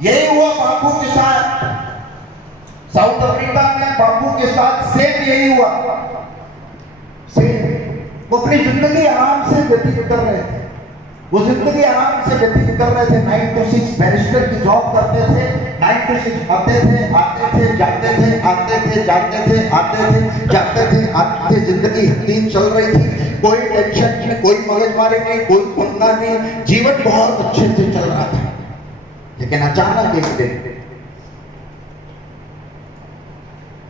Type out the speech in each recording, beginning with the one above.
यही हुआ बापू के साथ, साउथ अफ्रीका में बापू के साथ सेम यही हुआ। सेम वो अपनी जिंदगी आराम से व्यतीत कर रहे थे, वो जिंदगी आराम से व्यतीत कर रहे थे। 9 to 6 बैरिस्टर की जॉब करते थे, 9 to 6 आते थे जाते थे, आते थे जाते थे, आते थे जाते थे, आते थे। जिंदगी हसीन चल रही थी, कोई टेंशन नहीं, कोई मगजमारी नहीं, कोई पंगा नहीं, जीवन बहुत अच्छे से चल रहा था। लेकिन अचानक एक दिन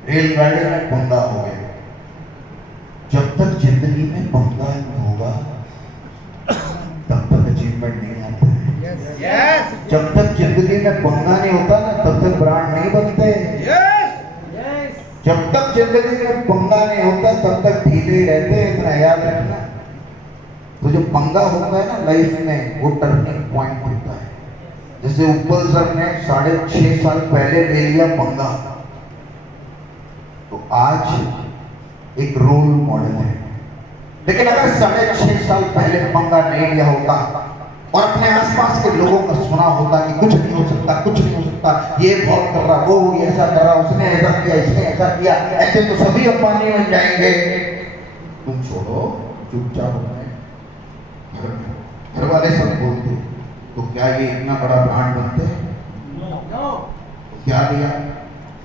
रेलगाड़ी में पंगा हो गया। जब तक जिंदगी में पंगा नहीं होगा तब तक अचीवमेंट नहीं आता है। जब तक जिंदगी में पंगा नहीं होता ना तब तक ब्रांड नहीं बनते। जब तक जिंदगी में पंगा नहीं होता तब तक ढीले ही रहते हैं, इतना याद रखना। तो जो पंगा होता है ना लाइफ में, वो टर्निंग पॉइंट होता है। जैसे उपल सर ने 6.5 साल पहले ले लिया पंगा, तो आज एक रोल मॉडल है। लेकिन अगर 6.5 साल पहले पंगा नहीं लिया होता और अपने आसपास के लोगों का सुना होता कि कुछ नहीं हो सकता, कुछ नहीं हो सकता, ये बहुत कर रहा, वो ऐसा कर रहा, उसने ऐसा किया, इसने ऐसा किया, ऐसे तो सभी अंबानी बन जाएंगे। तुम छोड़ो, चुपचाप अपने घर वाले सब बोलते तो क्या ये इतना बड़ा ब्रांड बनते? तो क्या लिया?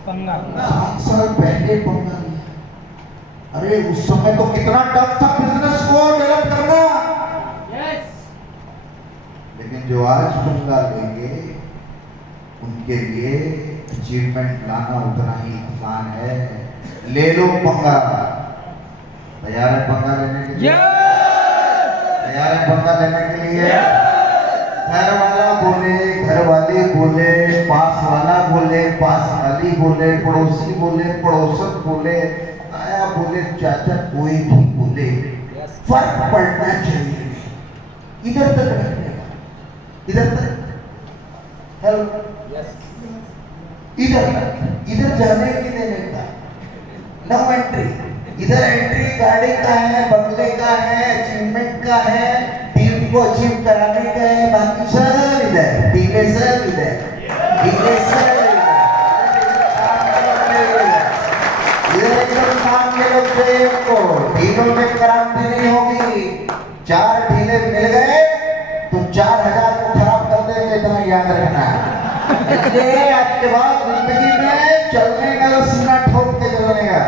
7 साल पहले पंगा लिया। अरे उस समय तो कितना टफ था बिजनेस को डेवलप करना। लेकिन जो आज पंगा लेंगे उनके लिए अचीवमेंट लाना उतना ही आसान है। ले लो पंगा। तैयार है पंगा लेने के लिए? तैयार है पंगा लेने के लिए? घर वाला बोले, घर वाले बोले, पास वाला बोले, पास वाली बोले, पड़ोसी बोले, पड़ोसन बोले, आया बोले, चाचा, कोई भी बोले, फर्क पड़ना चाहिए। इधर तक रखने का, इधर तक हेल्प, इधर जाने की देने का, नो एंट्री। इधर एंट्री गाड़ी का है, बंगले का है, अचीवमेंट का है, टीम को अचीव कराने का है, बाकी सब इधर, डीले सब इधर, डीले सब को ढीलों में क्रांति नहीं होगी। 4 ढीले मिल गए तो 4000 को खराब कर देंगे, इतना याद रखना। इसलिए आपके बाद जिंदगी में चलने का सीना ठोक के चलने का,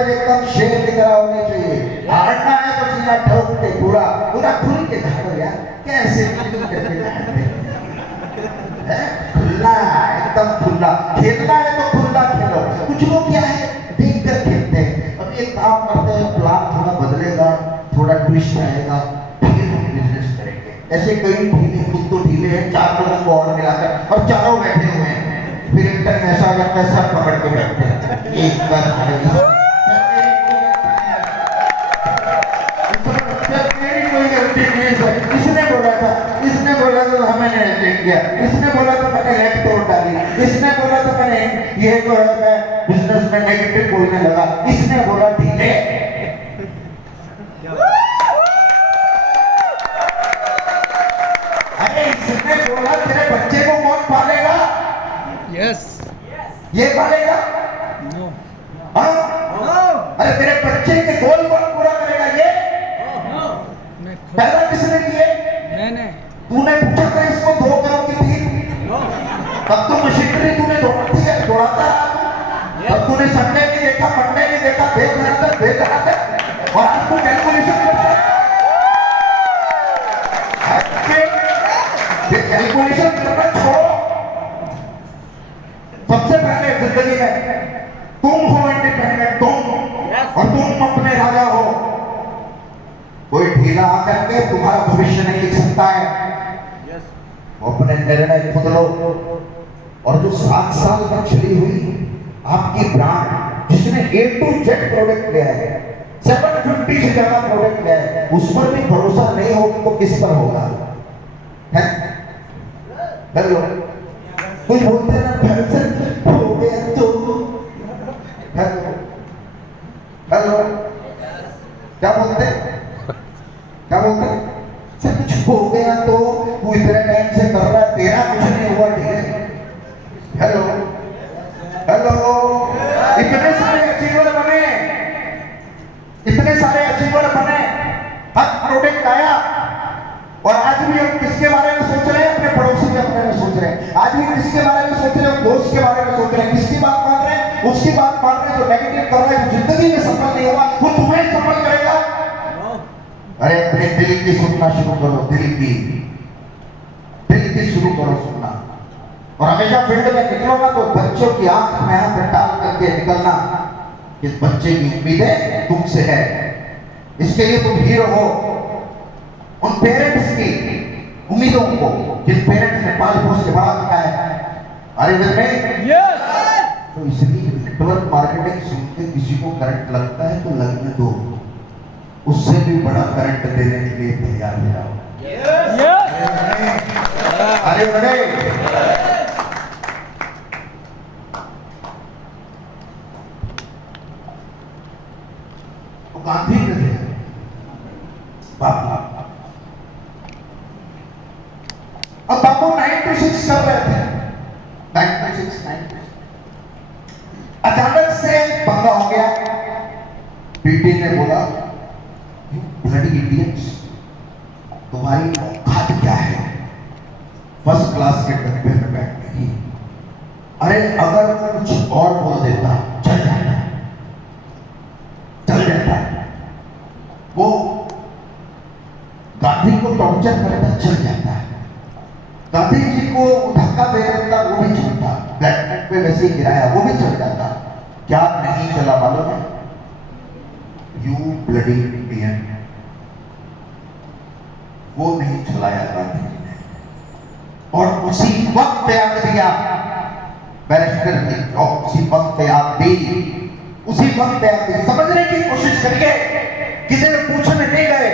एकदम शेर की तरह होनी चाहिए। हारना है तो सीना ठोक के पूरा पूरा खुल के झाड़ो यार। कैसे खुला, एकदम खुला खेलना है तो खुला खेलो। कुछ लोग क्या है देख कर खेलते हैं। अभी एक काम करते हैं, प्लान थोड़ा बदलेगा, थोड़ा ट्विस्ट आएगा, फिर हम बिजनेस करेंगे। ऐसे कई ढीले, खुद तो ढीले हैं, 4 लोगों को और मिलाकर, और चारों बैठे हुए हैं। फिर इंटरनेट ऐसा करता है, सब पकड़ के बैठते हैं। एक बार इसने बोला तो हमें नहीं किया, इसने बोला तो मैंने रेट तोड़ डाली, इसने बोला तो मैंने ये जो है मैं बिजनेस में नेगेटिव बोलने लगा, इसने बोला ठीक है। अरे इसने बोला तेरे बच्चे को कौन पालेगा? यस। ये पालेगा? नो। हाँ? अरे तेरे बच्चे के गोल कौन पूरा करेगा? ये पैदा किसने किए? मैंने। तूने पूछा था इसको 2 करोड़ की थी? तब तो मशीनरी तूने दौड़ाता रहा। तब तूने संडे नहीं देखा, मंडे नहीं देखा, देख रहा था और आज तू कैलकुलेशन करता करना छोड़ो। सबसे पहले जिंदगी में तुम हो इंडिपेंडेंट, तुम, और तुम अपने राजा हो। कोई ढीला आकर के तुम्हारा भविष्य नहीं लिख सकता है। वो अपने निर्णय खुद लो। और जो 7 साल में चली हुई आपकी ब्रांड, जिसने A to Z प्रोडक्ट लिया है, 750 से ज्यादा प्रोडक्ट लिया है, उस पर भी भरोसा नहीं होगा तो किस पर होगा? है? हेलो, कुछ बोलते हैं ना, हो गया तो हेलो, क्या बोलते हैं? क्या बोलते हैं? कुछ हो गया तो तू इतने टाइम से कर रहा है, तेरा कुछ नहीं हुआ, भी हम किसके बारे में सोच रहे हैं? अपने पड़ोसी के बारे में सोच रहे हैं। आज भी किसके बारे में सोच रहे हैं? दोस्त के बारे में सोच रहे हैं। किसकी बात मान रहे हैं? उसकी बात मान रहे हैं। जो नेगेटिव कर रहा है, जो जिंदगी में सफल नहीं हुआ, वो तुम्हें सफल करेगा। अरे अपने दिल की सुनना शुरू करो, दिल की शुरू करो सुनना। और हमेशा फील्ड में निकलो ना तो बच्चों की आंख में आंख डाल करके निकलना। इस बच्चे की उम्मीदें तुमसे है, इसके लिए तुम हीरो हो। उन पेरेंट्स की उम्मीदों को, जिन पेरेंट्स ने पाल पोस के बड़ा किया है, अरे में तो इसलिए नेटवर्क मार्केटिंग सुन के किसी को करंट लगता है तो लगने दो, उससे भी बड़ा करंट देने के लिए तैयार हो जाओ। अरे बड़े तो गांधी ने थे बाबू। अब बाबू 9 to 6 कर रहे थे, 9 to 6। अचानक से पंगा हो गया। पीटी ने बोला, यू ब्लडी इडियट्स, तुम्हारी औकात क्या है फर्स्ट क्लास के डब्बे में बैठने की? अरे अगर कुछ और बोल देता चल जाता। वो गांधी को टॉर्चर करता चल जाता है, गांधी जी को धक्का दे देता वो भी चलता, प्लेटफॉर्म पे वैसे ही गिराया वो भी चल जाता। क्या नहीं चला मालूम है? यू ब्लडी इंडियन, वो नहीं चलाया गांधी जी ने। और उसी वक्त त्याग दिया बैरिस्टर की जॉब, उसी वक्त त्याग दी, उसी वक्त त्याग दी। समझने की कोशिश करिए, किसी ने पूछने नहीं गए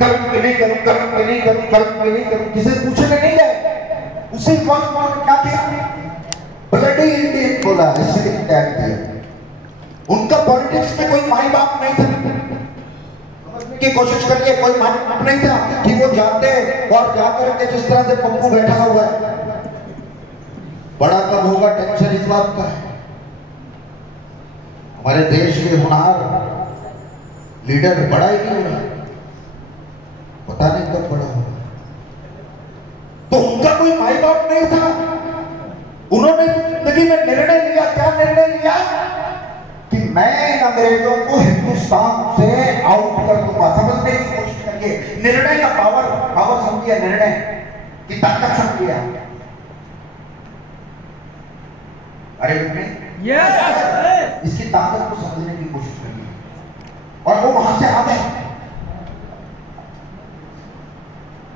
करूं कि नहीं करूं, करूं कि नहीं करूं, करूं कि नहीं करूं, किसी ने पूछने नहीं गए। उसी वक्त क्या किया? ब्लडी इंडियन बोला, इसलिए त्याग दिया। उनका पॉलिटिक्स में कोई माई बाप नहीं था, की कोशिश करिए, कोई माई बाप नहीं था कि वो जाते और जाकर के जिस तरह से पप्पू बैठा हुआ है, बड़ा कब होगा टेंशन इस बात का है। हमारे देश के होनहार लीडर बड़ा ही नहीं हो रहा, पता नहीं कब बड़ा होगा। तो उनका कोई माई बाप नहीं था, उन्होंने जिंदगी में निर्णय लिया। क्या निर्णय लिया? कि मैं अंग्रेजों को हिंदुस्तान से आउट कर दूंगा। समझने की कोशिश करिए, निर्णय का पावर समझिए, निर्णय की ताकत समझिए। अरे यस, इसकी ताकत को समझने की कोशिश करिए। और वो वहां से आ गए,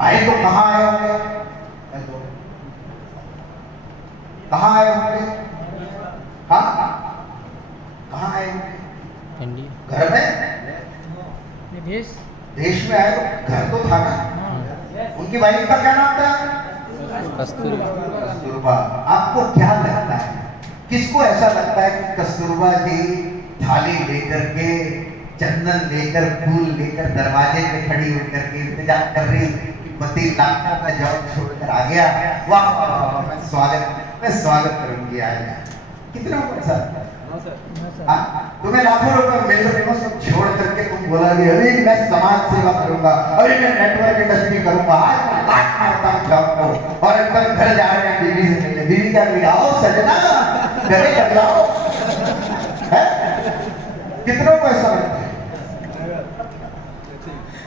आए तो कहां आए होंगे? कहां आए होंगे? कहां आए होंगे? इंडिया। घर में? देश में आए तो घर तो था ना। उनकी वाइफ का क्या नाम था? कस्तूरबा। आपको क्या लगता है, किसको ऐसा लगता है कि कस्तूरबा जी थाली लेकर के, चंदन लेकर, फूल लेकर दरवाजे पे खड़ी होकर के इंतजार कर रही, पति लाखों का जॉब छोड़कर आ गया, वाह मैं स्वागत करूंगी आज। कितना पैसा? तुम्हें लाखों रुपए मिल रहे हो, सब छोड़ करके तुम बोला कि अभी मैं समाज सेवा करूंगा, अभी मैं नेटवर्क इंडस्ट्री करूंगा, आज मैं लाख मारता हूं जॉब को, और एकदम घर जा रहे हैं बीवी से मिलने। बीवी क्या कही? आओ सजना, गले टकराओ। कितनों को ऐसा लगता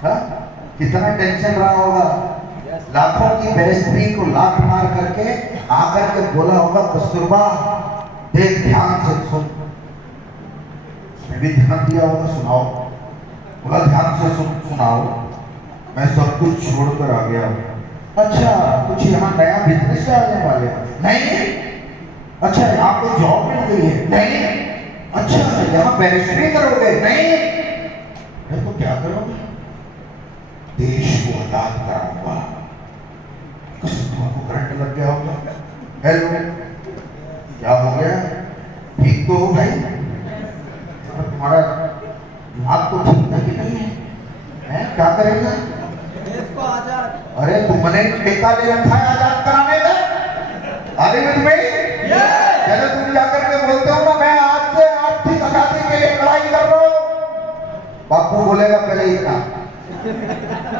है? कितना टेंशन रहा होगा। लाखों की बैरिस्ट्री को लाख मार करके आकर के बोला होगा, कस्तूरबा देख ध्यान से सुन। मैं भी ध्यान दिया होगा, सुनाओ। बोला ध्यान से सुनाओ, मैं सब कुछ छोड़कर आ गया। अच्छा, कुछ यहाँ नया बिजनेस डालने वाले? नहीं। अच्छा, यहाँ को जॉब मिल गई है? नहीं। अच्छा, यहाँ बैरिस्ट्री करोगे? नहीं। तो क्या करोगे? देश को आजाद कराऊंगा। कस्तूरबा को करंट लग गया होगा। हेलो, क्या हो गया? ठीक तो हो भाई? तुम्हारा दिमाग तो ठीक है कि नहीं है? क्या करेगा? देश को आजाद। अरे तुमने ठेका ले रखा है आजाद कराने का? अरे चलो तुम जाकर के बोलते हो ना, मैं आज से आर्थिक आजादी के लिए लड़ाई कर रहा हूं। बापू बोलेगा पहले ही था,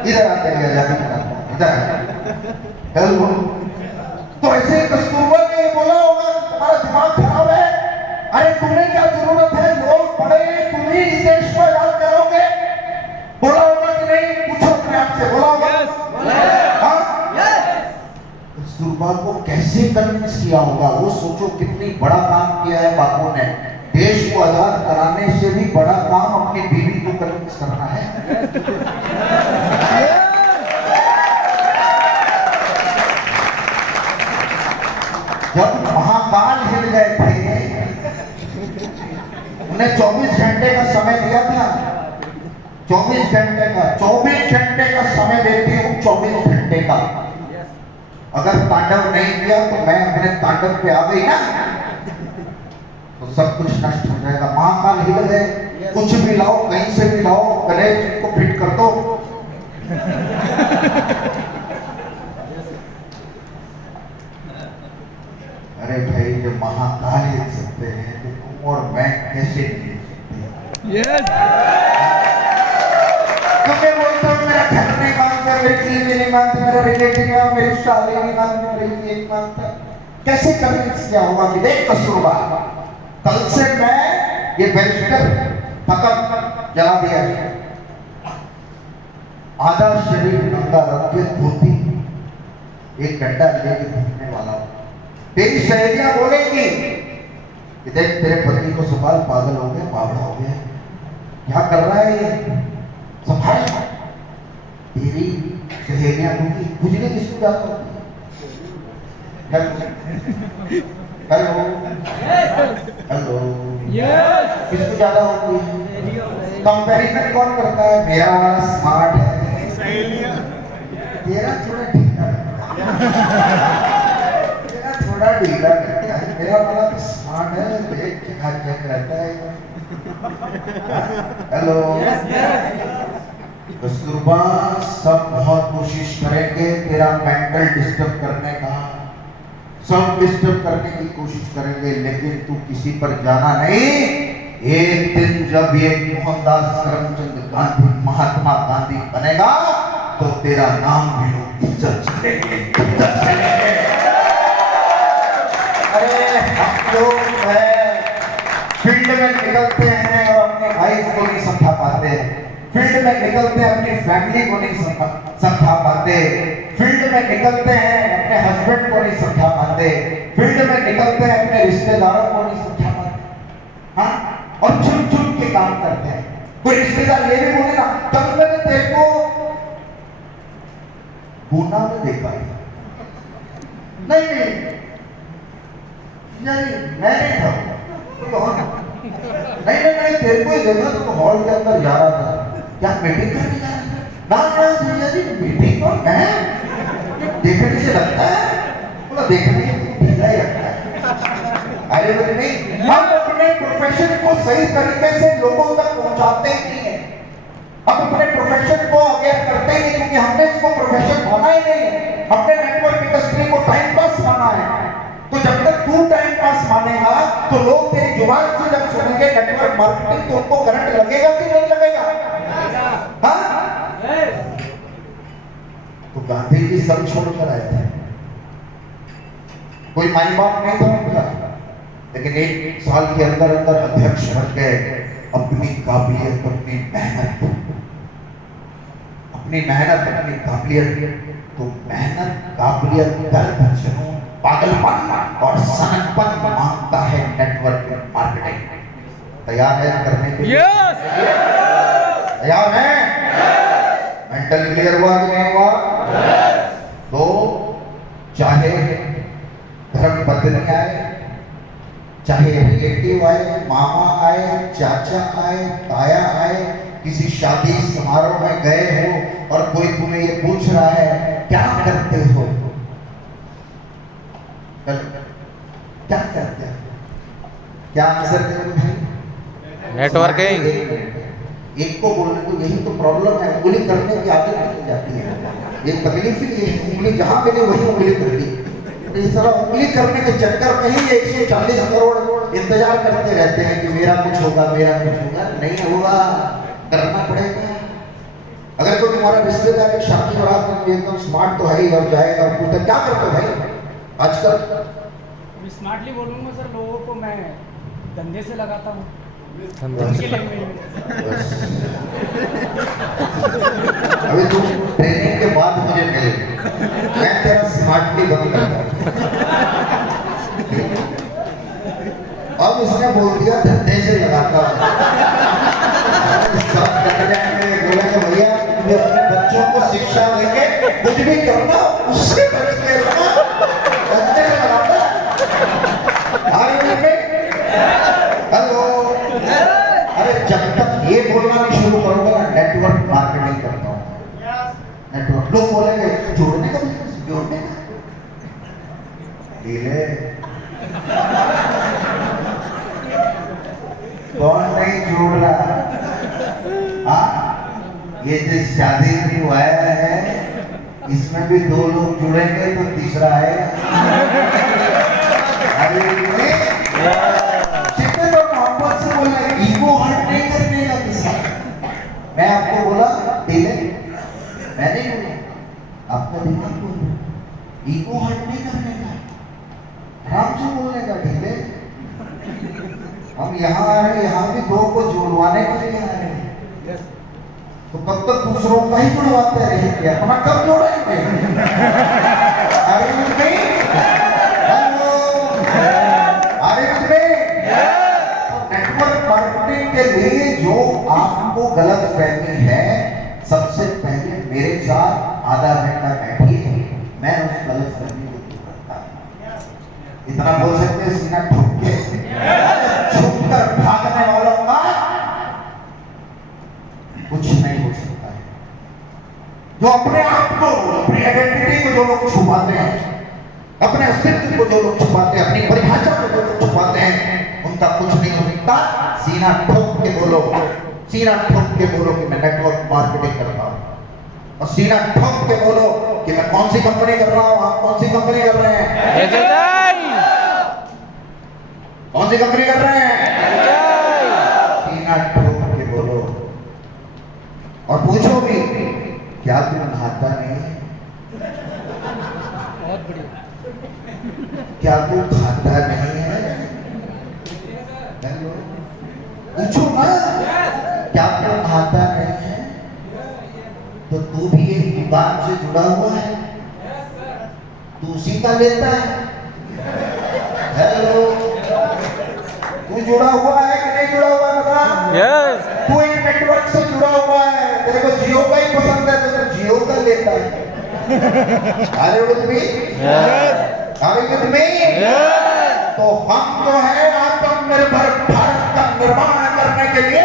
इधर आते हैं आजादी इधर। हेलो, तो ऐसे कस्तूरबा ने ये बोला होगा तुम्हारा दिमाग खराब है, अरे तुम्हें क्या जरूरत है, लोग पढ़े, तुम ही इस देश को आजाद करोगे, बोला होगा कि नहीं? पूछो अपने आप से, बोला होगा? कस्तूरबा को कैसे कन्विंस किया होगा? वो सोचो कितनी बड़ा काम किया है बापू ने। देश को आजाद कराने से भी बड़ा काम अपनी बीवी को कन्विंस करना है। जब महाकाल हिल गए थे, उन्हें 24 घंटे का समय दिया था, 24 घंटे का समय देती हूँ, 24 घंटे का। अगर तांडव नहीं किया तो मैं अपने तांडव पे आ गई ना, तो सब कुछ नष्ट हो जाएगा। महाकाल हिल गए, कुछ भी लाओ, कहीं से भी लाओ, गणेश जी को फिट कर दो। अरे भाई, जब महाकाल हिल सकते हैं तो तुम और मैं कैसे नहीं हिल सकते? तुम्हें बोलते हो मेरा घर नहीं मांगता, मेरी चीज नहीं मांगता, मेरा रिलेटिव है, मेरी शादी नहीं मांगता, मेरी एक मांगता। कैसे कन्विंस किया होगा कि देख कस्तूरबा, कल से मैं ये बैरिस्टर फकत जला दिया है, आधा शरीर नंगा रख के धोती, एक डंडा लेके घूमने वाला। तेरी सहेलियां बोलेंगी कि देख तेरे पति को संभाल, पागल हो गया, बावड़ा हो गया, क्या कर रहा है ये, संभाल। तेरी सहेलियां होंगी, खुजली किसको ज्यादा होती है? हेलो हेलो, किसको ज्यादा होती है? कंपैरिजन कौन करता है? मेरा वाला स्मार्ट है, तेरा थोड़ा ढीला तेरा थोड़ा ढीला है, मेरा वाला तो स्मार्ट है, देख क्या क्या रहता है। हेलो कस्तूरबा, सब बहुत कोशिश करेंगे तेरा मेंटल डिस्टर्ब करने का, सब डिस्टर्ब करने की कोशिश करेंगे, लेकिन तू किसी पर जाना नहीं। एक दिन जब ये मोहनदास करमचंद गांधी, महात्मा गांधी बनेगा तो तेरा नाम भी लोग इज्जत चलेंगे। अरे हम लोग फील्ड में निकलते हैं और अपने भाई को नहीं समझा पाते, फील्ड में निकलते हैं अपनी फैमिली को नहीं समझा पाते, फील्ड में निकलते हैं अपने हस्बैंड को नहीं समझा पाते, फील्ड में निकलते हैं अपने रिश्तेदारों को नहीं समझा पाते। हाँ, और छुप छुप के काम करते हैं। कोई रिश्तेदार ये भी बोले ना, कल मैंने तेरे को पूना में देखा है। नहीं नहीं नहीं, मैं नहीं था, तो नहीं नहीं नहीं, तेरे को ही देखा तो हॉल के अंदर जा रहा था, क्या मीटिंग करने जा रहा था? ना भैया जी, मीटिंग और मैं देखने से लगता है, बोला देखने से ढीला ही लगता है। अरे नहीं, हम अपने प्रोफेशन को सही तरीके से लोगों तक पहुंचाते ही नहीं है, हम अपने प्रोफेशन को अवेयर करते ही नहीं, क्योंकि हमने इसको प्रोफेशन माना ही नहीं है, हमने नेटवर्क इंडस्ट्री को टाइम पास माना है। तो जब तक तू टाइम पास मानेगा तो लोग तेरी जुबान से जब सुनेंगे नेटवर्क मार्केटिंग, तो उनको करंट लगेगा कि नहीं लगेगा? हाँ? तो गांधी जी सब छोड़कर आए थे, कोई माई बाप नहीं था उनका, लेकिन 1 साल के अंदर अंदर अध्यक्ष बन गए। अपनी काबिलियत, अपनी मेहनत, अपनी काबिलियत, तो मेहनत, काबिलियत, दर्द, जुनून, पागलपन और सनकपन मांगता है नेटवर्क मार्केटिंग। तैयार है करने के लिए? तैयार है? मेंटल क्लियर हुआ कि नहीं हुआ? तो चाहे धर्म पत्नी आए, चाहे रिलेटिव आए, मामा आए, चाचा आए, ताया आए, किसी शादी समारोह में गए हो और कोई तुम्हें ये पूछ रहा है क्या करते हो, क्या करते हो, क्या आंसर दोगे? नेटवर्किंग। एक को बोलने को यही तो प्रॉब्लम है, उंगली करने की आदत नहीं जाती है, ये तकलीफ ही है, उंगली जहां मिले वही उंगली कर दी। इस तरह उंगली करने के चक्कर में ही 140 करोड़ इंतजार करते रहते हैं कि मेरा कुछ होगा, मेरा कुछ होगा। नहीं होगा, करना पड़ेगा। अगर कोई तुम्हारा रिश्तेदार एक शादी बारात में एकदम स्मार्ट तो है ही और जाएगा और पूछता क्या करते हो भाई आजकल? स्मार्टली बोलूंगा सर, लोगों को मैं धंधे से लगाता हूँ। धंधे उनके से। लिए बस। अभी तुम ट्रेनिंग के बाद मुझे मिले, मैं तेरा स्मार्टली बंद करता हूँ। अब इसने बोल दिया धंधे से लगाता हूँ। सब बोलेंगे भैया तुम्हें अपने बच्चों को शिक्षा देके कुछ भी करना उससे बच के रहना, धंधे से लगाता। हेलो, अरे जब तक ये बोलना नहीं शुरू करूंगा ना नेटवर्क मार्केटिंग करता हूँ। नेटवर्क लोग बोलेंगे जोड़ने का बिजनेस, जोड़ने का डीले कौन नहीं जोड़ रहा? हाँ, ये जो शादी में आया है इसमें भी 2 लोग जुड़ेंगे तो तीसरा आएगा। अरे कितने लोग मोहब्बत से बोल रहे, ईगो हर्ट नहीं करने का किसी। मैं आपको बोला डीले, मैं नहीं बोला, आपका दिमाग बोल रहा, ईगो हर्ट नहीं करने का, आराम से बोलने का। डीले हम यहाँ आ रहे, यहाँ भी 2 को जोड़वाने के लिए आ रहे हैं, तो कब तक दूसरों का ही जुड़वाते रहेंगे, अपना कब जोड़ेंगे? अरे नहीं, हेलो, अरे नेटवर्क मार्केटिंग के लिए जो आपको गलत फहमी है, सबसे पहले मेरे साथ आधा घंटा बैठिए, मैं उस गलत फहमी को दूर करता हूं। इतना बोल सकते हैं सीना ठोक के, छुपकर भागने वालों का कुछ नहीं हो सकता है। जो अपने आप को, अपनी आइडेंटिटी को जो लोग छुपाते हैं, अपने अस्तित्व को जो लोग छुपाते हैं, अपनी परिभाषा को जो लोग छुपाते हैं, उनका कुछ नहीं हो सकता। सीना ठोक के बोलो, सीना ठोक के बोलो कि मैं नेटवर्क मार्केटिंग करता हूँ, और सीना ठोक के बोलो कि मैं कौन सी कंपनी कर रहा हूँ। आप कौन सी कंपनी कर रहे हैं? कौन सी कंपनी कर रहे हैं? सीना ठोक के बोलो, और पूछो भी क्या तू नहाता नहीं है? बहुत बढ़िया। क्या तू खाता नहीं है? पूछो ना, क्या तू नहाता नहीं है? तो तू भी एक दुकान से जुड़ा हुआ है, तू उसी का लेता है। हेलो, तू जुड़ा हुआ है कि नहीं जुड़ा हुआ? बता। यस। तू एक नेटवर्क से जुड़ा हुआ है, तेरे को जियो का ही पसंद है तो तू जियो का लेता है। अरे विद मी? यस। अरे विद मी? तो हम जो है आत्मनिर्भर भारत का निर्माण करने के लिए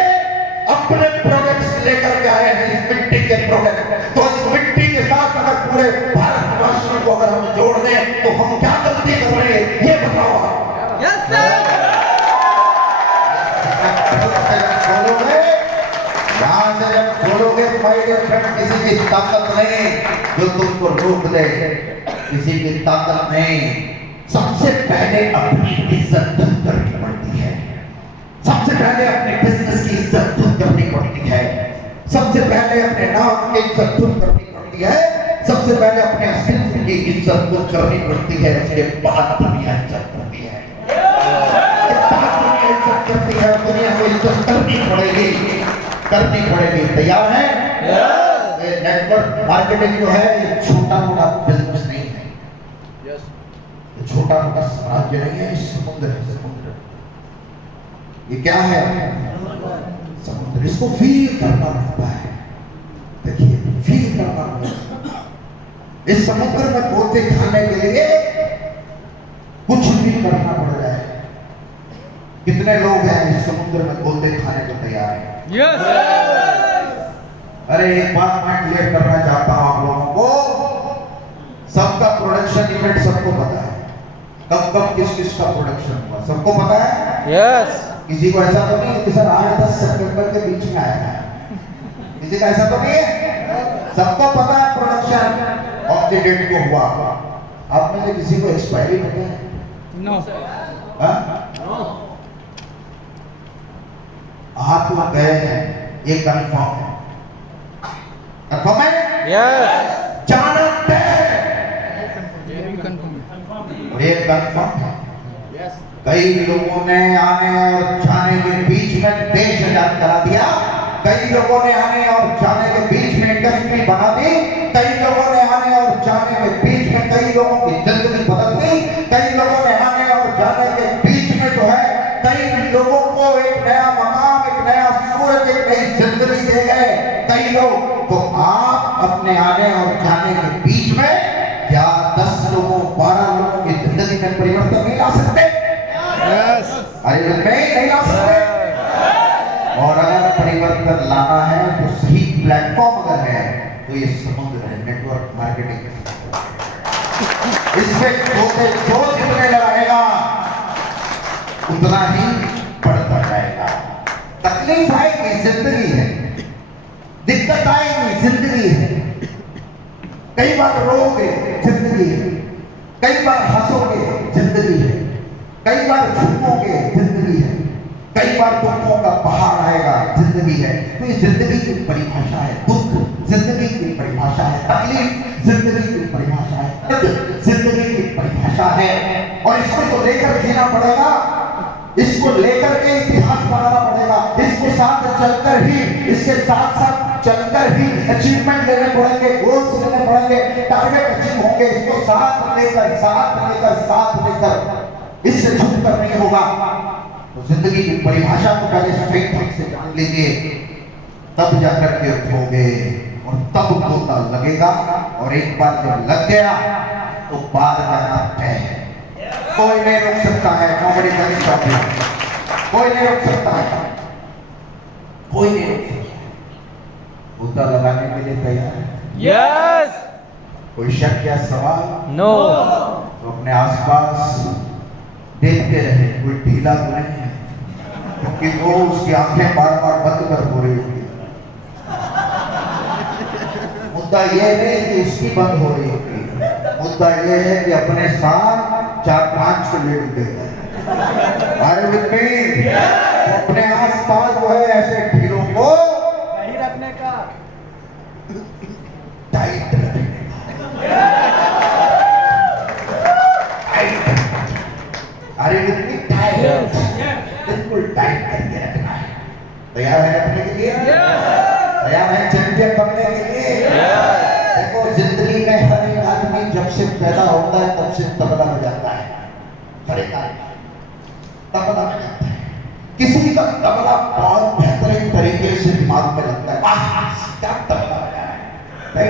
अपने प्रोडक्ट्स लेकर के आए हैं, इस मिट्टी के प्रोडक्ट। तो इस मिट्टी के साथ अगर पूरे भारतवासियों को अगर हम जोड़ दें तो हम क्या गलती कर रहे हैं ये बताओ आप। Yes sir. बोलोगे, यहाँ से जब बोलोगे माय डियर फ्रेंड, किसी की ताकत नहीं जो तुमको रोक दे, किसी की ताकत नहीं। सबसे पहले अपनी इज्जत खुद करनी पड़ती है, सबसे पहले अपने बिजनेस की इज्जत खुद करनी पड़ती है, सबसे पहले अपने नाम की इज्जत खुद करनी पड़ती है, सबसे पहले अपने अस्तित्व की इज्जत खुद करनी पड़ती है। उसके बाद दुनिया इज्जत करती है, करती है, दुनिया को इज्जत करनी पड़ेगी, करनी पड़ेगी। तैयार है? ये नेटवर्क मार्केटिंग जो है ये छोटा मोटा बिजनेस नहीं है, ये छोटा मोटा साम्राज्य नहीं है, ये समुद्र है, समुद्र। ये क्या है? समुद्र। इसको फील करना पड़ता है। देखिए, फील करना पड़ता है। इस समुद्र में गोते खाने के लिए कुछ भी करना पड़ जाए। कितने लोग हैं इस समुद्र में गोते खाने को तैयार हैं? यस। अरे एक बात मैं क्लियर करना चाहता हूं आप लोगों को, सबका प्रोडक्शन इवेंट सबको पता है, कब कब किस किस का प्रोडक्शन हुआ सबको पता है। यस। किसी को ऐसा तो नहीं है कि सर 8-10 सितंबर के बीच में आया है, किसी का ऐसा तो नहीं है, सबको पता है प्रोडक्शन ऑफ द डेट को हुआ। आप में से किसी को एक्सपायरी पता है? नो। आप लोग गए हैं, ये कंफर्म है। कंफर्म है? यस जाना तय ये भी कंफर्म और ये कंफर्म है। है। यस कई लोगों ने आने और जाने के बीच में देश आजाद करा दिया, कई लोगों ने आने और जाने के बीच में इंडस्ट्री बना दी, कई लोगों ने आने और जाने के बीच में कई लोगों की जिंदगी बदल दी, कई लोगों ने आने और जाने के बीच में जो है कई लोगों को एक नया मकाम, एक नया सूरज, एक नई जिंदगी दे गए कई लोग। तो आप अपने आने और जाने के बीच में क्या 10 लोगों 12 लोगों की जिंदगी में परिवर्तन नहीं ला सकते? अरे नहीं ला सकते। और अगर परिवर्तन लाना है तो सही प्लेटफॉर्म अगर है तो ये समुद्र है, नेटवर्क मार्केटिंग। इसमें जो जितने लगाएगा उतना ही बढ़ता जाएगा। तकलीफ आएगी, जिंदगी है, दिक्कत आएगी, जिंदगी है, कई बार रोओगे, जिंदगी है, कई बार हंसोगे, जिंदगी है, कई बार झूमोगे, जिंदगी है, कई बार दुखों का पहाड़ आएगा, जिंदगी है। तो ये जिंदगी की परिभाषा है, दुख जिंदगी की परिभाषा है, तकलीफ जिंदगी की परिभाषा है, दर्द जिंदगी की परिभाषा है। और इसको तो लेकर जीना पड़ेगा, इसको लेकर के इतिहास बनाना पड़ेगा, इसके साथ चलकर ही, इसके साथ साथ चलकर ही अचीवमेंट लेने पड़ेंगे, गोल्स लेने पड़ेंगे, टारगेट अचीव होंगे। इसको साथ लेकर इससे छूट कर नहीं होगा। तो जिंदगी की परिभाषा को पहले सही ढंग से जान लीजिए, तब जाकर के उठोगे और तब गोता लगेगा। और एक बार जब लग गया तो बाहर जाना तय है, कोई नहीं रोक सकता है। कॉमेडी करनी चाहते कोई नहीं रोक सकता है, कोई नहीं रोक सकता। गोता लगाने के लिए तैयार है? यस कोई शक या सवाल? नो तो अपने आसपास देखते रहे, कोई ढीला तो नहीं है, क्योंकि वो उसकी आंखें बार बार बंद कर हो रही होगी। मुद्दा ये नहीं कि उसकी बंद हो रही होगी, मुद्दा ये है कि अपने साथ 4-5 को ले लेते हैं। अपने आसपास जो है ऐसे ढीलों को नहीं रखने का, टाइट रखने का। अरे टाइट, बिल्कुल टाइट करके रखना है। तैयार है रखने के लिए? तैयार है चैंपियन बनने के लिए? देखो जिंदगी में हर एक आदमी जब से पैदा होता है तब से तबला बजाता है, हर एक आदमी तबला बजाता है। किसी का तबला बहुत बेहतरीन तरीके से दिमाग में लगता है, वाह क्या तबला बजा रहा है।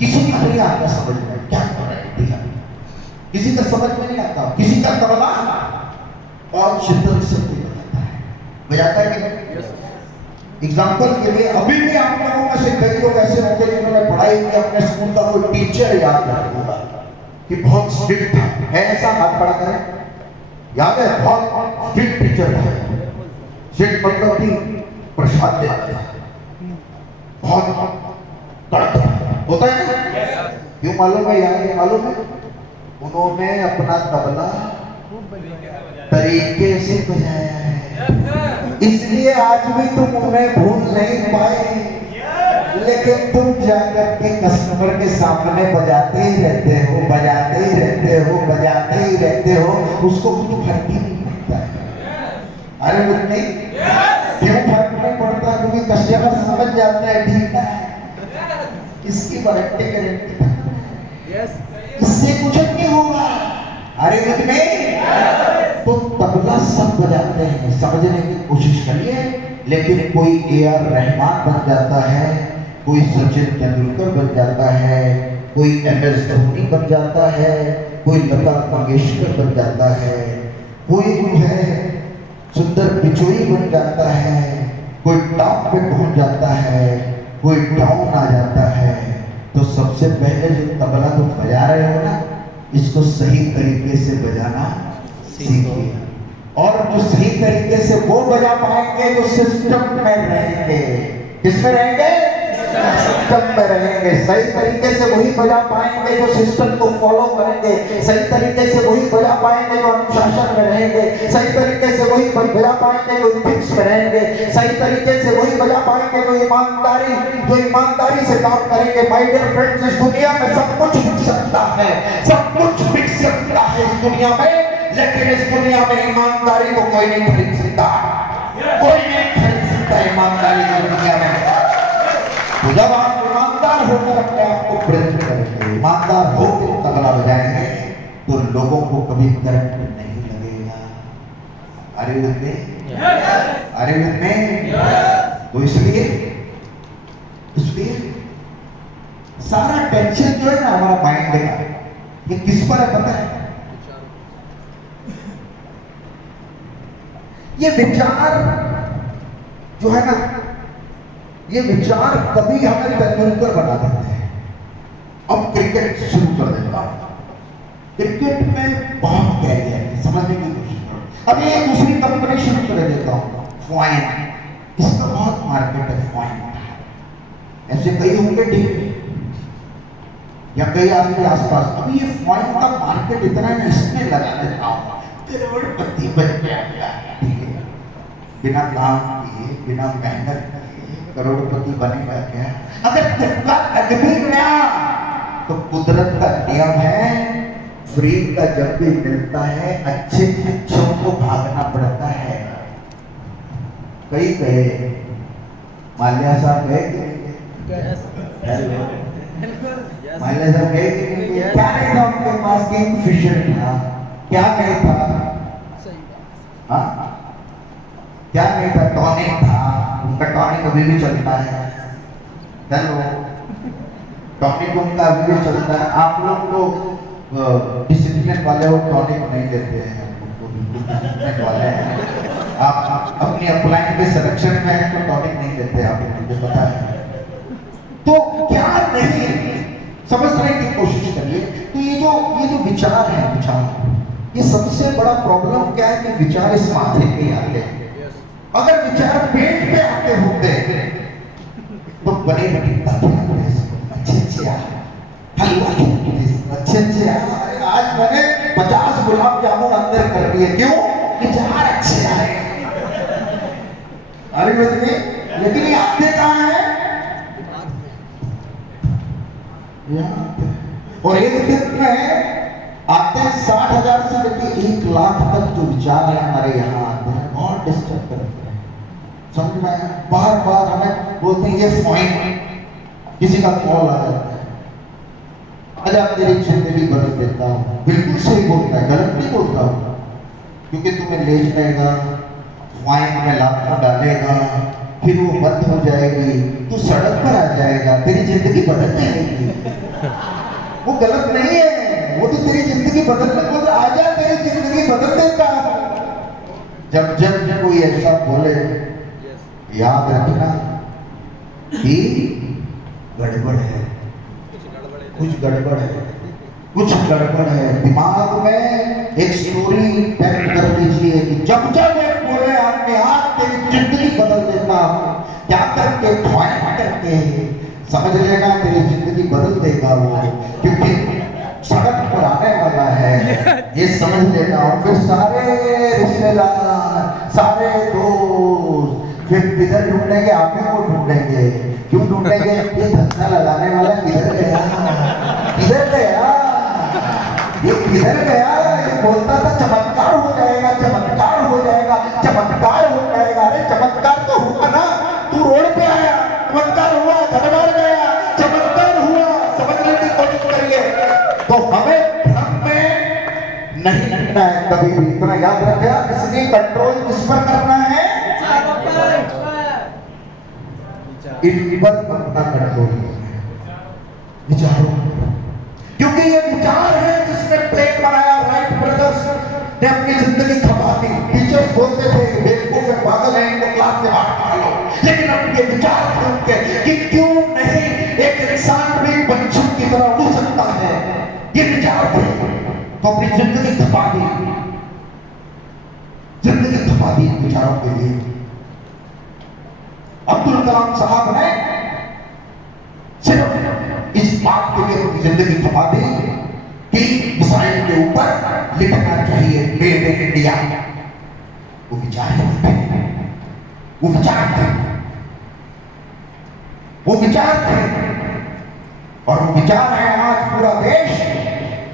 किसी का नहीं आता समझ में क्या कर रहा है, किसी का समझ में नहीं आता, किसी का तबला और शिद्दत से बजाता है कि एग्जाम्पल के लिए अभी भी आप लोगों में से कई लोग ऐसे होंगे जिन्होंने पढ़ाई की, अपने स्कूल का कोई टीचर याद रखा कि बहुत स्ट्रिक्ट था, है ऐसा? हाथ पढ़ा करें, याद है? बहुत स्ट्रिक्ट टीचर था। स्ट्रिक्ट मतलब कि प्रसाद देता था, बहुत कड़क होता है ना? क्यों मालूम है? याद है? मालूम है? उन्होंने अपना तबला तरीके से बजाया है, इसलिए आज भी तुम उन्हें भूल नहीं पाए। लेकिन तुम जाकर के कस्टमर के सामने बजाते ही रहते हो, बजाते ही रहते हो, बजाते ही रहते हो, उसको कुछ फर्क ही नहीं पड़ता है। अरे नहीं, क्यों फर्क नहीं पड़ता? क्योंकि कस्टमर समझ जाता है ठीक है, इसकी वारंटी गारंटी, इससे कुछ नहीं होगा। अरे नहीं, तो तबला सब बजाते हैं, समझने की कोशिश करिए। लेकिन कोई ए.आर. रहमान बन जाता है, कोई सचिन तेंदुलकर बन जाता है, कोई एम.एस. धोनी बन जाता है, कोई लता मंगेशकर बन जाता है, कोई जो है सुंदर पिचोई बन जाता है, कोई टॉप पे पहुंच जाता है, कोई डाउन आ जाता है। तो सबसे पहले जो तबला तुम बजा रहे हो ना, इसको सही तरीके से बजाना सीखिए। और जो सही तरीके से वो बजा पाएंगे जो सिस्टम में रहेंगे। किसमें रहेंगे? सिस्टम में रहेंगे। सही तरीके से वही बजा पाएंगे जो सिस्टम को फॉलो करेंगे, सही तरीके से वही बजा पाएंगे जो अनुशासन में रहेंगे, सही तरीके से वही बजा पाएंगे जो इथिक्स में रहेंगे, सही तरीके से वही बजा पाएंगे जो ईमानदारी से काम करेंगे। माय डियर फ्रेंड्स, इस दुनिया में सब कुछ बिक सकता है, सब कुछ बिक सकता है इस दुनिया में, लेकिन इस दुनिया में ईमानदारी को कोई नहीं खरीद सकता, कोई नहीं खरीद सकता ईमानदारी की दुनिया में। तो जब आप ईमानदार होकर अपने आप को प्रेरित करेंगे, ईमानदार होकर तबला बजाएंगे, तो लोगों को कभी करंट नहीं लगेगा। अरे में तो इसलिए सारा टेंशन जो है ना हमारा माइंड का, ये किस पर है पता है? ये विचार जो है ना, ये विचार कभी हमें तेंदुलकर बना देते हैं। अब क्रिकेट शुरू कर देता हूं। क्रिकेट में बहुत कह गया है, समझने की कोशिश करो। अब ये दूसरी कंपनी शुरू कर देता हूं, फॉइन। इसका बहुत मार्केट है फॉइन। ऐसे कई होंगे ठीक या कई आपके आसपास। अभी ये फॉइन का मार्केट इतना है, इसमें लगा देता हूं, करोड़पति बन गया। बिना काम किए, बिना मेहनत किए करोड़पति बनेगा क्या? अगर तुक्का लग भी गया तो कुदरत का नियम है, फ्री का जब भी मिलता है अच्छे अच्छों को भागना पड़ता है। कई गए, माल्या साहब गए कि नहीं गए? माल्या साहब गए कि नहीं गए? क्या नहीं था उनके पास? किंगफिशर था, क्या नहीं था? हाँ, क्या नहीं था? टॉनिक था। उनका टॉनिक अभी भी चलता है। हेलो, टॉनिक उनका अभी भी चलता है। आप लोग तो डिसिप्लिन वाले हो, टॉनिक नहीं देते हैं, डिसिप्लिन वाले हैं। आप अपनी अपलाइन पे सिलेक्शन में है तो टॉनिक नहीं देते, आपको मुझे पता है। तो क्या नहीं समझने की कोशिश करिए। तो ये जो विचार है, ये सबसे बड़ा प्रॉब्लम क्या है कि विचार इस माथे पे आते हैं। अगर विचार पेट पे आते होते तो बड़े अच्छे आज मैंने 50 गुलाब जामुन अंदर कर दिए, क्यों? विचार अच्छे आए। अरे लेकिन ये आते कहाँ है? और एक दिन में आते 60,000 से लेकर 1 लाख तक जो विचार है हमारे यहाँ आते हैं, बहुत डिस्टर्ब करते हैं। समझ में आया? बार बार हमें बोलते हैं ये फॉइन, किसी का कॉल आ जाता है, अरे आप तेरी जिंदगी बदल देता हूँ। बिल्कुल सही बोलता है, गलत नहीं बोलता हूँ, क्योंकि तुम्हें ले जाएगा, वाइन में लात डालेगा, फिर वो बंद हो जाएगी, तू सड़क पर आ जाएगा, तेरी जिंदगी बदल जाएगी। वो गलत नहीं है, वो तो तेरी जिंदगी बदलने को आ जा, तेरी जिंदगी बदल देता। जब जब कोई ऐसा बोले, याद रखना कि गड़बड़ है, कुछ गड़बड़ है, कुछ गड़बड़ है। दिमाग में एक स्टोरी पैक कर लीजिए कि जब जब एक बोले आपने हाथ तेरी जिंदगी बदल देता, क्या करके ख्वाहिश करके समझ लेगा तेरी जिंदगी बदल देगा वो, क्योंकि सड़क पर आने वाला है, ये समझ लेना। और फिर सारे रिश्तेदार, सारे दोस्त फिर किधर ढूंढेंगे? आप ही को ढूंढेंगे। क्यों ढूंढेंगे? ये धंधा लगाने वाला किधर गया, किधर गया, ये किधर गया? ये बोलता था चमत्कार हो जाएगा, चमत्कार हो जाएगा, चमत्कार हो जाएगा। अरे चमत्कार तो हुआ ना, तू रोड पे आया, चमत्कार हुआ, घर बार गया, चमत्कार हुआ। समझने की कोशिश करिए। तो हमें भ्रम में नहीं रहना है कभी भी, इतना याद रखिए। इसलिए कंट्रोल किस पर करना है? इन पर अपना कंट्रोल, विचारों, क्योंकि ये विचार है जिसने प्लेन बनाया। राइट ब्रदर्स ने अपनी जिंदगी खपा दी। टीचर्स बोलते थे बेवकूफ है, पागल है, इनको क्लास से बाहर निकालो, लेकिन अब ये विचार थे उनके कि क्यों नहीं एक इंसान भी पंछी की तरह उड़ सकता है। ये विचार थे, तो अपनी जिंदगी खपा दी, जिंदगी खपा दी विचारों के लिए। अब्दुल कलाम साहब ने सिर्फ इस बात के लिए अपनी जिंदगी खपा दी कि मिसाइल के ऊपर लिखना चाहिए मेड इन इंडिया। वो विचार थे, वो विचार थे। वो विचार थे और वो विचार है आज पूरा देश,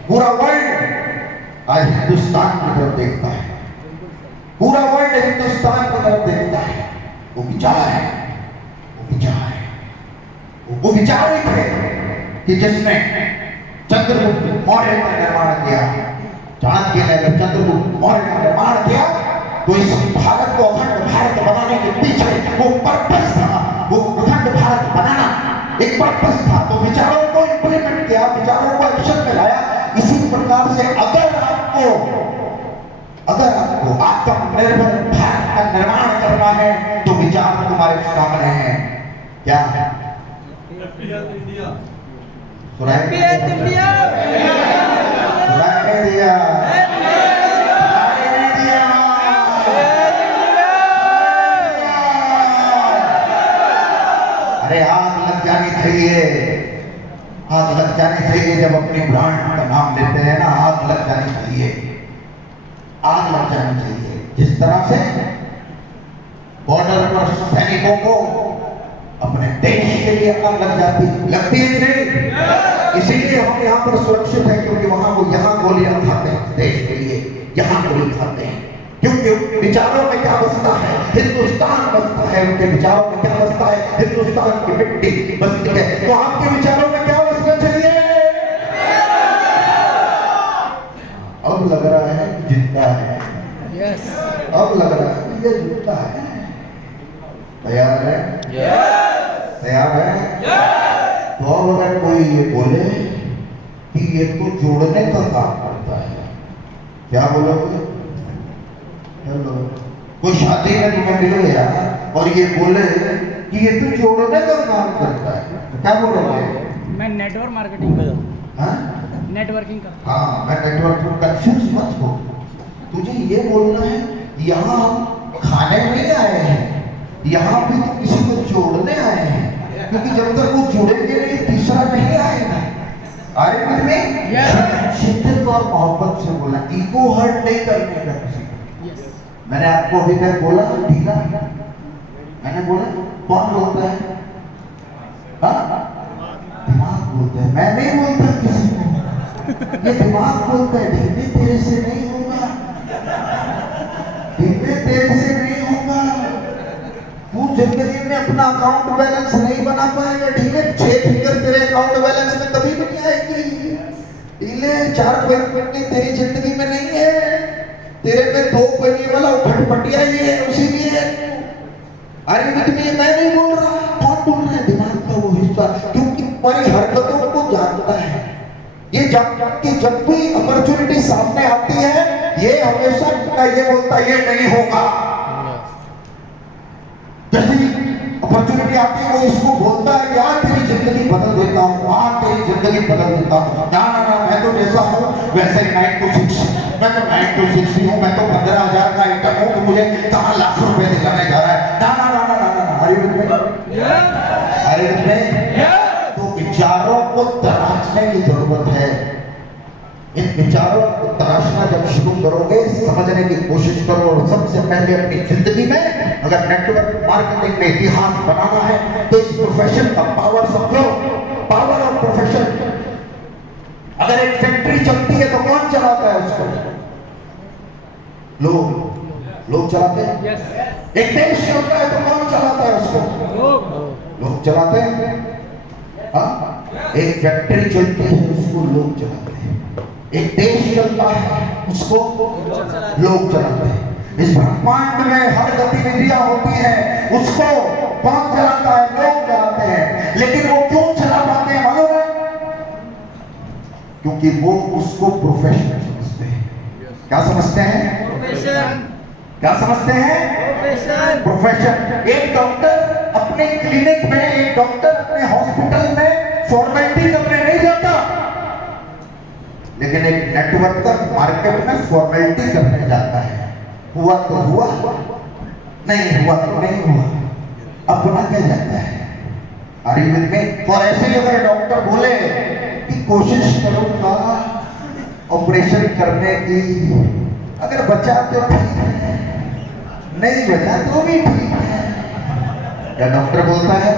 पूरा वर्ल्ड आज हिंदुस्तान की तरफ देखता है, पूरा वर्ल्ड हिंदुस्तान की तरफ देखता है। वो विचार है, वो विचार है, वो विचार ही थे कि जिसने चंद्रगुप्त मौर्य का निर्माण किया, चाणक्य ने अगर चंद्रगुप्त मौर्य का निर्माण किया तो इस भारत को अखंड भारत बनाने के पीछे वो पर्पस था, वो अखंड भारत बनाना एक पर्पस था। तो विचारों को इंप्लीमेंट किया, विचारों को एक्शन में लाया। इसी प्रकार से अगर आपको आत्मनिर्भर भारत का निर्माण करना है तो विचार तुम्हारे सामने है। क्या है? सुनाई नहीं दिया? अरे आग लग जानी चाहिए, आग लग जानी चाहिए। जब अपनी ब्रांड का नाम लेते हैं ना, आग लग जानी चाहिए, आग लग जानी चाहिए। जिस तरह से बॉर्डर पर सैनिकों को अपने देश के लिए आग लग जाती, लगती है नहीं? इसीलिए हम यहाँ पर सुरक्षित हैं, क्योंकि वहां वो यहाँ गोलियां खाते हैं देश के लिए, यहाँ गोली खाते हैं। क्योंकि विचारों में क्या बसता है? हिंदुस्तान बसता है। उनके विचारों में क्या बसता है? हिंदुस्तान की मिट्टी बसती है। तो आपके विचारों में क्या बसना चाहिए? अब लग रहा है कि जिंदा है। यस। अब लग रहा है कि ये जिंदा है। तैयार है? तैयार है? तो अब अगर कोई ये बोले कि ये तो जोड़ने का काम करता है, क्या बोलोगे? हेलो, कोई शादी में तुम्हें मिले यार और ये बोले कि ये तो जोड़ने का काम करता है, तो क्या बोलोगे? मैं नेटवर्क मार्केटिंग कर, हाँ नेटवर्किंग कर। हाँ, मैं नेटवर्क कंफ्यूज मत हो। तुझे ये बोलना है यहाँ हम खाने नहीं आए हैं, यहाँ भी तो किसी को जोड़ने आए हैं, क्योंकि जब तक वो जुड़ेंगे नहीं तीसरा नहीं आएगा। अरे में शिद्दत और मोहब्बत से बोला, ईगो हर्ट नहीं करने का किसी को। मैंने आपको अभी तक बोला ढीला, मैंने बोला कौन बोलता है? दिमाग बोलता है। मैं नहीं बोलता किसी को, ये दिमाग बोलता है। ढीले तेरे से नहीं होगा, ढीले तेरे से नहीं होगा। तू जिंदगी में अपना अकाउंट बैलेंस नहीं बना पाएगा। ढीले 6 फिगर तेरे अकाउंट बैलेंस में कभी भी नहीं आएगी। ढीले 4 पैसे तेरी जिंदगी में नहीं है, तेरे में 2 पहिए वाला उठपटिया ही है, उसी लिए। अरे में मैं नहीं बोल रहा, कौन बोल रहा है? दिमाग का वो हिस्सा, क्योंकि तुम्हारी हरकतों को जानता है। ये जानता कि जब भी अपॉर्चुनिटी सामने आती है, ये हमेशा ये बोलता है ये नहीं होगा। जैसी अपॉर्चुनिटी आती है वो इसको बोलता है यार तेरी जिंदगी बदल देता हूँ, हाँ तेरी जिंदगी बदल देता हूँ। ना ना ना, मैं तो जैसा हूँ वैसे 9 to 6, मैं तो 9 to 6 ही हूँ। मैं तो 15,000 का आइटम हूँ, तो मुझे कहाँ लाख रुपए दिखाने जा रहा है? ना ना ना ना ना ना, अरे तो विचारों को तराशने की जरूरत है। इन विचारों को तराशना जब शुरू करोगे, समझने की कोशिश करो। और सबसे पहले अपनी जिंदगी में अगर नेटवर्क मार्केटिंग में इतिहास बनाना है तो इस प्रोफेशन का पावर समझो, पावर ऑफ प्रोफेशन। अगर एक फैक्ट्री चलती है तो कौन चलाता है उसको? लोग चलाते हैं। एक देश चलता है तो कौन चलाता है उसको? लोग चलाते हैं। एक फैक्ट्री चलती है उसको लोग चलाते हैं। एक देश चलता है उसको लोग चलाते हैं। इस ब्रह्मांड में हर गतिविधियां होती हैं, उसको कौन चलाता है? लोग चलाते हैं। लेकिन वो क्यों चला पाते हैं मालूम है? क्योंकि वो उसको प्रोफेशन समझते हैं। क्या समझते हैं? प्रोफेशन। क्या समझते हैं? प्रोफेशन। एक डॉक्टर अपने क्लिनिक में, एक डॉक्टर अपने हॉस्पिटल में फॉर्मेलिटी करने नहीं जाता, लेकिन एक नेटवर्कर मार्केट में फॉर्मेलिटी करने जाता है। हुआ तो हुआ, नहीं हुआ तो नहीं हुआ, अपना क्या जाता है। आयुर्वेद में और ऐसे ही अगर डॉक्टर बोले कि कोशिश करूंगा ऑपरेशन करने की, अगर बचा तो ठीक है, नहीं बचा तो भी ठीक है, क्या डॉक्टर बोलता है?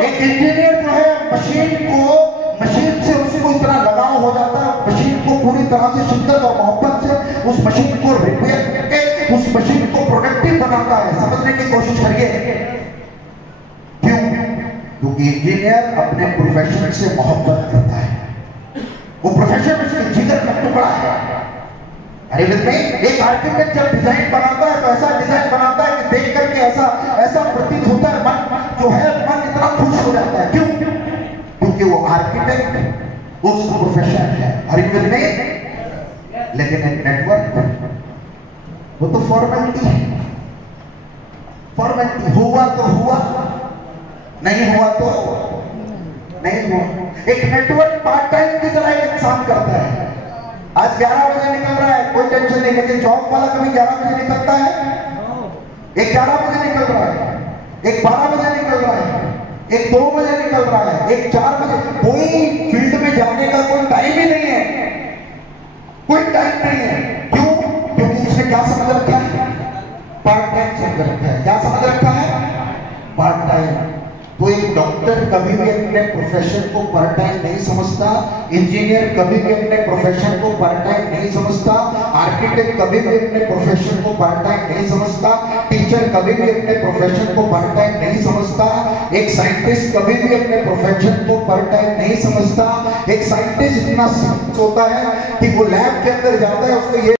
एक इंजीनियर जो है मशीन से उसको इतना लगाव हो जाता है, मशीन को पूरी तरह से शिद्दत और मोहब्बत से उस मशीन को रिपेयर करके उस मशीन को प्रोडक्टिव बनाता है। समझने की कोशिश करिए। क्यों? क्योंकि इंजीनियर अपने प्रोफेशन से मोहब्बत करता है, वो प्रोफेशन उसके जिगर का टुकड़ा है। अरे एक आर्किटेक्ट जब डिजाइन बनाता है तो ऐसा डिजाइन बनाता है कि देख करके ऐसा प्रतीत होता है, मन जो है मन इतना खुश हो जाता है। क्यों? क्योंकि वो आर्किटेक्ट उसका प्रोफेशन है। अरे लेकिन एक नेटवर्क वो तो फॉर्मेलिटी है, फॉर्मेलिटी। हुआ तो हुआ, नहीं हुआ तो नहीं हुआ। एक नेटवर्क पार्ट टाइम की तरह एक काम करता है। आज 11 बजे निकल रहा है, कोई टेंशन नहीं, लेकिन जॉब वाला कभी 11 बजे निकलता है? एक 11 बजे निकल रहा है, एक 12 बजे निकल रहा है, एक 2 बजे निकल रहा है, एक 4 बजे। कोई फील्ड में जाने का कोई टाइम ही नहीं है, कोई टाइम नहीं है। क्यों? क्योंकि उसने क्या समझ रखा है? पार्ट टाइम समझ रखा है। क्या समझ रखा है? Part time. तो एक डॉक्टर कभी भी अपने प्रोफेशन को पार्ट टाइम नहीं समझता, इंजीनियर कभी भी अपने प्रोफेशन को पार्ट टाइम नहीं समझता, आर्किटेक्ट कभी भी अपने प्रोफेशन को पार्ट टाइम नहीं समझता, टीचर कभी भी अपने प्रोफेशन को पार्ट टाइम नहीं समझता, एक साइंटिस्ट कभी भी अपने प्रोफेशन को पार्ट टाइम नहीं समझता। एक साइंटिस्ट इतना होता है कि वो लैब के अंदर जाता है, उसको ये